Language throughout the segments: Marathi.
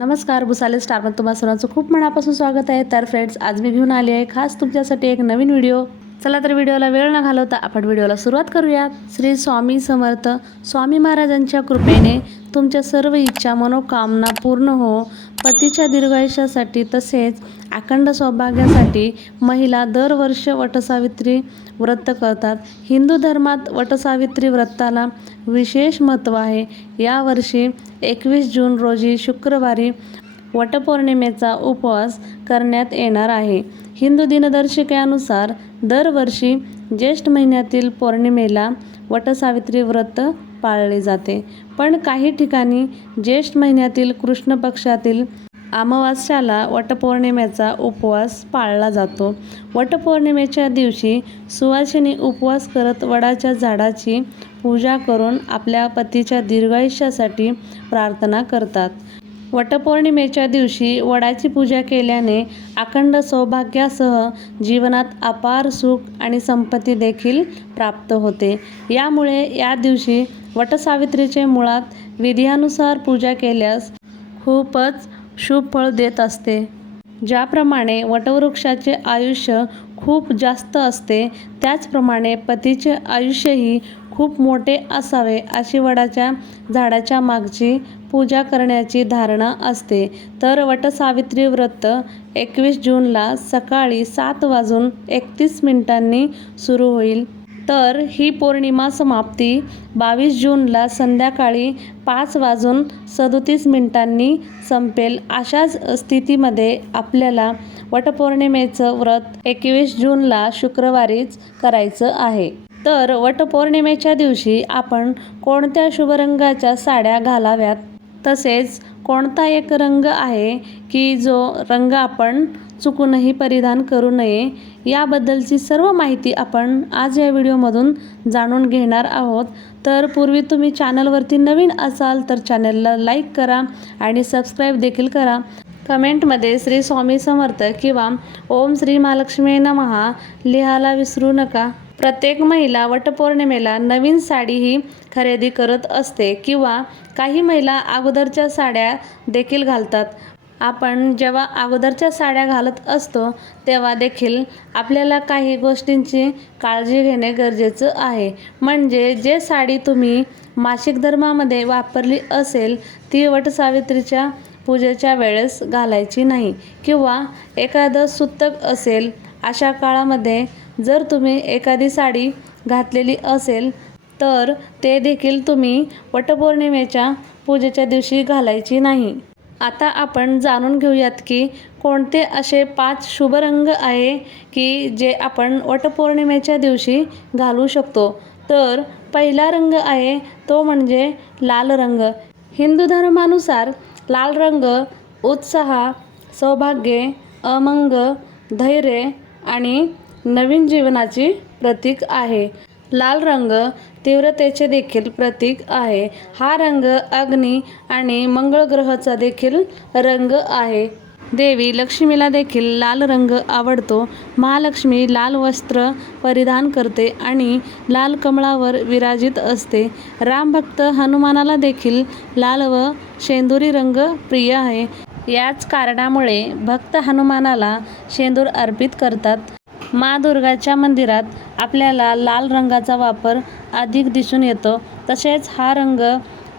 नमस्कार भुसाले स्टारमध्ये तुम्हाला सर्वांचं खूप मनापासून स्वागत आहे. तर फ्रेंड्स आज मी घेऊन आली आहे खास तुमच्यासाठी एक नवीन व्हिडिओ. चला तर व्हिडिओला वेळ न घालवता आपण व्हिडिओला सुरुवात करूयात श्री स्वामी समर्थ स्वामी महाराजांच्या कृपेने तुमच्या सर्व इच्छा मनोकामना पूर्ण हो. पतीच्या दीर्घायुष्यासाठी तसेच अखंड सौभाग्यासाठी महिला दरवर्ष वटसावित्री व्रत करतात. हिंदू धर्मात वटसावित्री व्रताला विशेष महत्त्व आहे. यावर्षी एकवीस जून रोजी शुक्रवारी वटपौर्णिमेचा उपवास करण्यात येणार आहे. हिंदू दिनदर्शिकेनुसार दरवर्षी ज्येष्ठ महिन्यातील पौर्णिमेला वटसावित्री व्रत पाळले जाते. पण काही ठिकाणी ज्येष्ठ महिन्यातील कृष्ण पक्षातील अमावास्याला वटपौर्णिमेचा उपवास पाळला जातो. वटपौर्णिमेच्या दिवशी सुवासिनी उपवास करत वडाच्या झाडाची पूजा करून आपल्या पतीच्या दीर्घायुष्यासाठी प्रार्थना करतात. वटपौर्णिमेच्या दिवशी वडाची पूजा केल्याने अखंड सौभाग्यासह जीवनात अपार सुख आणि संपत्ती देखील प्राप्त होते. यामुळे या दिवशी वटसावित्रीचे मुळात विधियानुसार पूजा केल्यास खूपच शुभ फळ देत असते. ज्याप्रमाणे वटवृक्षाचे आयुष्य खूप जास्त असते त्याचप्रमाणे पतीचे आयुष्यही खूप मोठे असावे अशी वडाच्या झाडाच्या मागची पूजा करण्याची धारणा असते. तर वटसावित्री व्रत एकवीस जूनला सकाळी सात वाजून एकतीस मिनिटांनी सुरू होईल. तर ही पौर्णिमा समाप्ती. बावीस जूनला संध्याकाळी पाच वाजून सदोतीस मिनिटांनी संपेल. अशाच स्थितीमध्ये आपल्याला वटपौर्णिमेचं व्रत एकवीस जूनला शुक्रवारीच करायचं आहे. तर वटपौर्णिमेच्या दिवशी आपण कोणत्या शुभ रंगाच्या साड्या घालाव्यात? तसेच कोणता एक रंग आहे की जो रंग आपण चुकूनही परिधान करू नये? याबद्दलची सर्व माहिती आपण आज या व्हिडिओमधून जाणून घेणार आहोत. तर पूर्वी तुम्ही चॅनलवरती नवीन असाल तर चॅनलला लाईक करा आणि सबस्क्राईब देखील करा. कमेंटमध्ये श्री स्वामी समर्थ किंवा ओम श्री महालक्ष्मी नमहा लिहायला विसरू नका. प्रत्येक महिला वटपौर्णिमेला नवीन साडी ही खरेदी करत असते किंवा काही महिला अगोदरच्या साड्या देखील घालतात. आपण जेव्हा अगोदरच्या साड्या घालत असतो तेव्हा देखील आपल्याला काही गोष्टींची काळजी घेणे गरजेचं आहे. म्हणजे जे साडी तुम्ही मासिक धर्मामध्ये वापरली असेल ती वटसावित्रीच्या पूजेच्या वेळेस घालायची नाही किंवा एखादं सुतक असेल अशा काळामध्ये जर तुम्ही एखादी साडी घातलेली असेल तर ते देखील तुम्ही वटपौर्णिमेच्या पूजेच्या दिवशी घालायची नाही. आता आपण जाणून घेऊयात की कोणते असे पाच शुभ रंग आहे की जे आपण वटपौर्णिमेच्या दिवशी घालू शकतो. तर पहिला रंग आहे तो म्हणजे लाल रंग. हिंदू धर्मानुसार लाल रंग उत्साह सौभाग्य अमंग धैर्य आणि नवीन जीवनाची प्रतीक आहे. लाल रंग तीव्रतेचे देखील प्रतीक आहे. हा रंग अग्नी आणि मंगळ ग्रहाचा देखील रंग आहे. देवी लक्ष्मीला देखील लाल रंग आवडतो. महालक्ष्मी लाल वस्त्र परिधान करते आणि लाल कमळावर विराजित असते. रामभक्त हनुमानाला देखील लाल व शेंदुरी रंग प्रिय आहे. याच कारणामुळे भक्त हनुमानाला शेंदूर अर्पित करतात. मा दुर्गाच्या मंदिरात आपल्याला लाल रंगाचा वापर अधिक दिसून येतो. तसेच हा रंग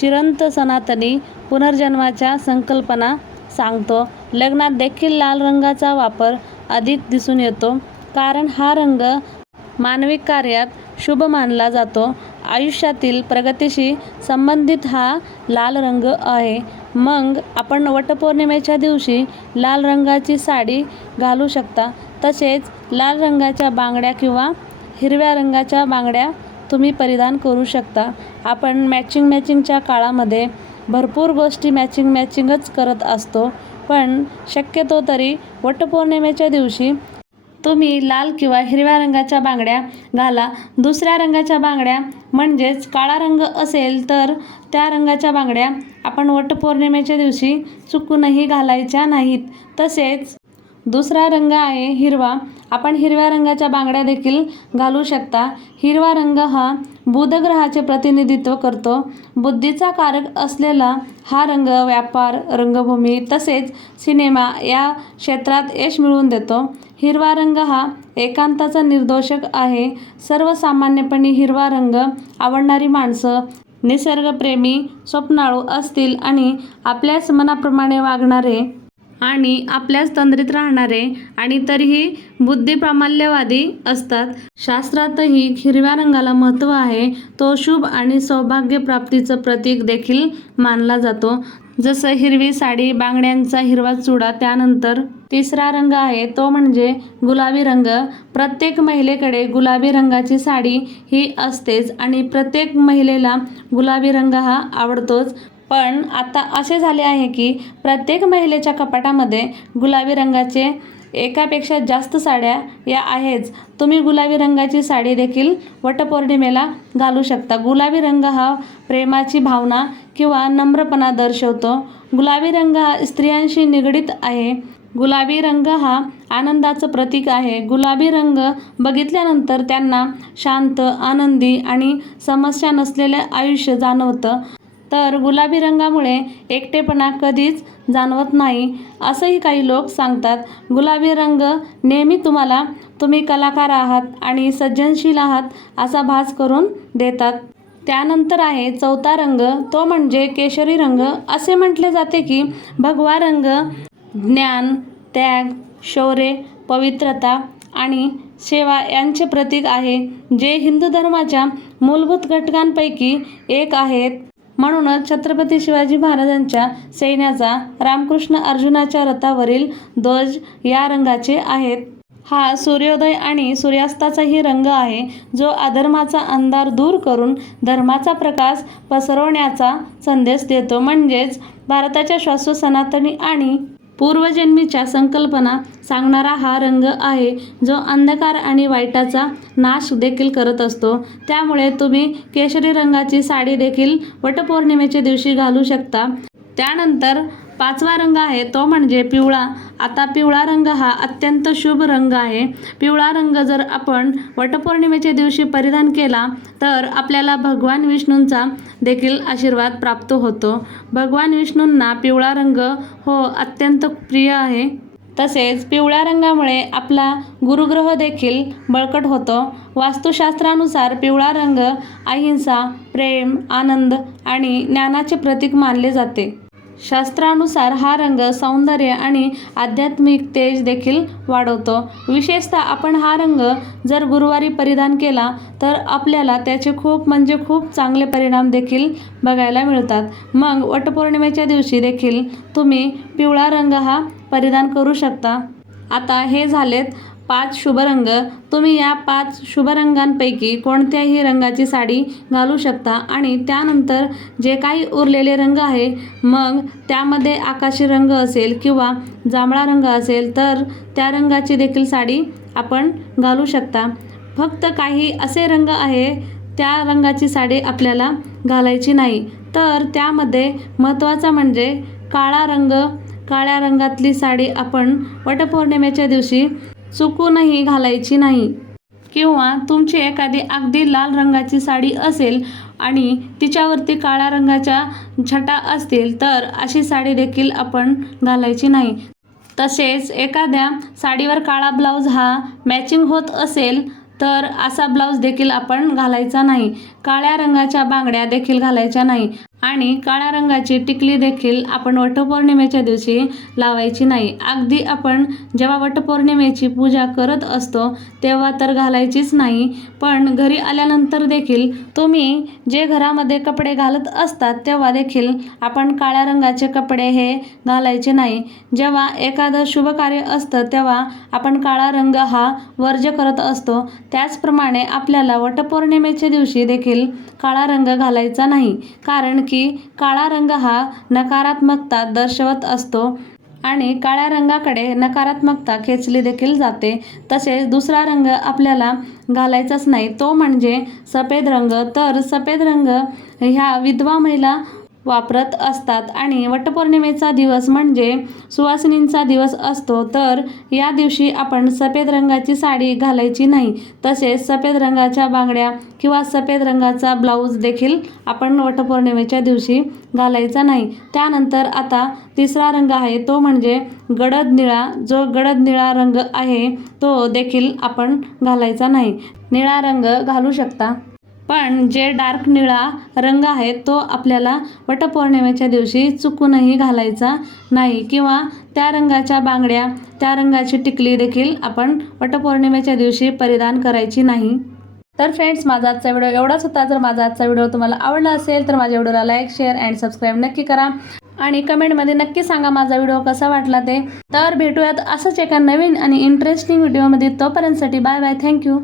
चिरंत सनातनी पुनर्जन्माच्या संकल्पना सांगतो. लग्नात देखील लाल रंगाचा वापर अधिक दिसून येतो. कारण हा रंग मानवी कार्यात शुभ मानला जातो. आयुष्यातील प्रगतीशी संबंधित हा लाल रंग आहे. मग आपण वटपौर्णिमेच्या दिवशी लाल रंगाची साडी घालू शकता. तसेच लाल रंगाच्या बांगड्या किंवा हिरव्या रंगाच्या बांगड्या तुम्ही परिधान करू शकता. आपण मॅचिंग मॅचिंगच्या काळामध्ये भरपूर गोष्टी मॅचिंग मॅचिंगच करत असतो. पण शक्यतो तरी वटपौर्णिमेच्या दिवशी तुम्ही लाल किंवा हिरव्या रंगाच्या बांगड्या घाला. दुसऱ्या रंगाच्या बांगड्या म्हणजेच काळा रंग असेल तर त्या रंगाच्या बांगड्या आपण वटपौर्णिमेच्या दिवशी चुकूनही घालायच्या नाहीत. तसेच दुसरा रंग आहे हिरवा. आपण हिरव्या रंगाच्या बांगड्या देखील घालू शकता. हिरवा रंग हा बुधग्रहाचे प्रतिनिधित्व करतो. बुद्धीचा कारक असलेला हा रंग व्यापार रंगभूमी तसेच सिनेमा या क्षेत्रात यश मिळवून देतो. हिरवा रंग हा एकांताचा निर्दोषक आहे. सर्वसामान्यपणे हिरवा रंग आवडणारी माणसं निसर्गप्रेमी स्वप्नाळू असतील आणि आपल्याच मनाप्रमाणे वागणारे आणि आपल्याच तंद्रीत राहणारे आणि तरीही बुद्धिप्रामाल्यवादी असतात. शास्त्रातही हिरव्या रंगाला महत्त्व आहे. तो शुभ आणि सौभाग्यप्राप्तीचं प्रतीक देखील मानला जातो. जसं हिरवी साडी बांगड्यांचा हिरवा चुडा त्यानंतर तिसरा रंग आहे. तो म्हणजे गुलाबी रंग. प्रत्येक महिलेकडे गुलाबी रंगाची साडी ही असतेच आणि प्रत्येक महिलेला गुलाबी रंग हा आवडतोच. पण आता असे झाले आहे की प्रत्येक महिलेच्या कपाटामध्ये गुलाबी रंगाचे एकापेक्षा जास्त साड्या या आहेच. तुम्ही गुलाबी रंगाची साडी देखील वटपौर्णिमेला घालू शकता. गुलाबी रंग हा प्रेमाची भावना किंवा नम्रपणा दर्शवतो. गुलाबी रंग हा स्त्रियांशी निगडीत आहे. गुलाबी रंग हा आनंदाचं प्रतीक आहे. गुलाबी रंग बघितल्यानंतर त्यांना शांत आनंदी आणि समस्या नसलेले आयुष्य जाणवतं. तर गुलाबी रंगामुळे एकटेपणा कधीच जाणवत नाही. असंही काही लोक सांगतात गुलाबी रंग नेहमी तुम्हाला तुम्ही कलाकार आहात आणि सज्जनशील आहात असा भास करून देतात. त्यानंतर आहे चौथा रंग तो म्हणजे केशरी रंग. असे म्हटले जाते की भगवा रंग ज्ञान त्याग शौर्य पवित्रता आणि सेवा यांचे प्रतीक आहे जे हिंदू धर्माच्या मूलभूत घटकांपैकी एक आहेत. म्हणूनच छत्रपती शिवाजी महाराजांच्या सैन्याचा रामकृष्ण अर्जुनाच्या रथावरील ध्वज या रंगाचे आहेत. हा सूर्योदय आणि सूर्यास्ताचाही रंग आहे जो अधर्माचा अंधार दूर करून धर्माचा प्रकाश पसरवण्याचा संदेश देतो. म्हणजेच भारताच्या श्वासोसनातनी सनातनी आणि पूर्वजन्मीच्या संकल्पना सांगणारा हा रंग आहे जो अंधकार आणि वाईटाचा नाश देखील करत असतो. त्यामुळे तुम्ही केशरी रंगाची साडी देखील वटपौर्णिमेच्या दिवशी घालू शकता. त्यानंतर पाचवा रंग आहे तो म्हणजे पिवळा. आता पिवळा रंग हा अत्यंत शुभ रंग आहे. पिवळा रंग जर आपण वटपौर्णिमेच्या दिवशी परिधान केला तर आपल्याला भगवान विष्णूंचा देखील आशीर्वाद प्राप्त होतो. भगवान विष्णूंना पिवळा रंग हो अत्यंत प्रिय आहे. तसेच पिवळ्या रंगामुळे आपला गुरुग्रह देखील बळकट होतो. वास्तुशास्त्रानुसार पिवळा रंग अहिंसा प्रेम आनंद आणि ज्ञानाचे प्रतीक मानले जाते. शास्त्रानुसार हा रंग सौंदर्य आणि आध्यात्मिक तेज देखील वाढवतो. विशेषतः आपण हा रंग जर गुरुवारी परिधान केला तर आपल्याला त्याचे खूप म्हणजे खूप चांगले परिणाम देखील बघायला मिळतात. मग वटपौर्णिमेच्या दिवशी देखील तुम्ही पिवळा रंग हा परिधान करू शकता. आता हे झालेत पाच शुभ रंग तुम्ही या पाच शुभ रंगांपैकी कोणत्याही रंगाची साडी घालू शकता आणि त्यानंतर जे काही उरलेले रंग आहे मग त्यामध्ये आकाशी रंग असेल किंवा जांभळा रंग असेल तर त्या रंगाची देखील साडी आपण घालू शकता. फक्त काही असे रंग आहे त्या रंगाची साडी आपल्याला घालायची नाही. तर त्यामध्ये महत्त्वाचा म्हणजे काळा रंग काळ्या रंगातली साडी आपण वटपौर्णिमेच्या दिवशी चुकूनही घालायची नाही. किंवा तुमची एखादी अगदी लाल रंगाची साडी असेल आणि तिच्यावरती काळ्या रंगाच्या छटा असतील तर अशी साडी देखील आपण घालायची नाही. तसेच एखाद्या साडीवर काळा ब्लाऊज हा मॅचिंग होत असेल तर असा ब्लाऊज देखील आपण घालायचा नाही. काळ्या रंगाच्या बांगड्या देखील घालायच्या नाही. आणि काळ्या रंगाची टिकली देखील आपण वटपौर्णिमेच्या दिवशी लावायची नाही. अगदी आपण जेव्हा वटपौर्णिमेची पूजा करत असतो तेव्हा तर घालायचीच नाही. पण घरी आल्यानंतर देखील तुम्ही जे घरामध्ये कपडे घालत असतात तेव्हा देखील आपण काळ्या रंगाचे कपडे हे घालायचे नाही. जेव्हा एखादं शुभ कार्य असतं तेव्हा आपण काळा रंग हा वर्ज्य करत असतो. त्याचप्रमाणे आपल्याला वटपौर्णिमेच्या दिवशी देखील काळा रंग घालायचा नाही. कारण की काळा रंग हा नकारात्मकता दर्शवत असतो आणि काळ्या रंगाकडे नकारात्मकता खेचली देखील जाते. तसेच दुसरा रंग आपल्याला घालायचाच नाही तो म्हणजे सफेद रंग. तर सफेद रंग ह्या विधवा महिला वापरत असतात. आणि वटपौर्णिमेचा दिवस म्हणजे सुवासिनींचा दिवस असतो. तर या दिवशी आपण सफेद रंगाची साडी घालायची नाही. तसेच सफेद रंगाच्या बांगड्या किंवा सफेद रंगाचा ब्लाऊज देखील आपण वटपौर्णिमेच्या दिवशी घालायचा नाही. त्यानंतर आता तिसरा रंग आहे. तो म्हणजे गडद निळा. जो गडद निळा रंग आहे तो देखील आपण घालायचा नाही. निळा रंग घालू शकता. पण जे डार्क निळा रंग आहे तो आपल्याला वटपौर्णिमेच्या दिवशी चुकूनही घालायचा नाही किंवा त्या रंगाच्या बांगड्या त्या रंगाची टिकली देखील आपण वटपौर्णिमेच्या दिवशी परिधान करायची नाही. तर फ्रेंड्स माझा आजचा व्हिडिओ एवढाच होता. जर माझा आजचा व्हिडिओ तुम्हाला आवडला असेल तर माझ्या व्हिडिओला लाईक शेअर अँड सबस्क्राईब नक्की करा. आणि कमेंटमध्ये नक्की सांगा माझा व्हिडिओ कसा वाटला ते. तर भेटूयात असंच एका नवीन आणि इंटरेस्टिंग व्हिडिओमध्ये तोपर्यंतसाठी बाय बाय. थँक्यू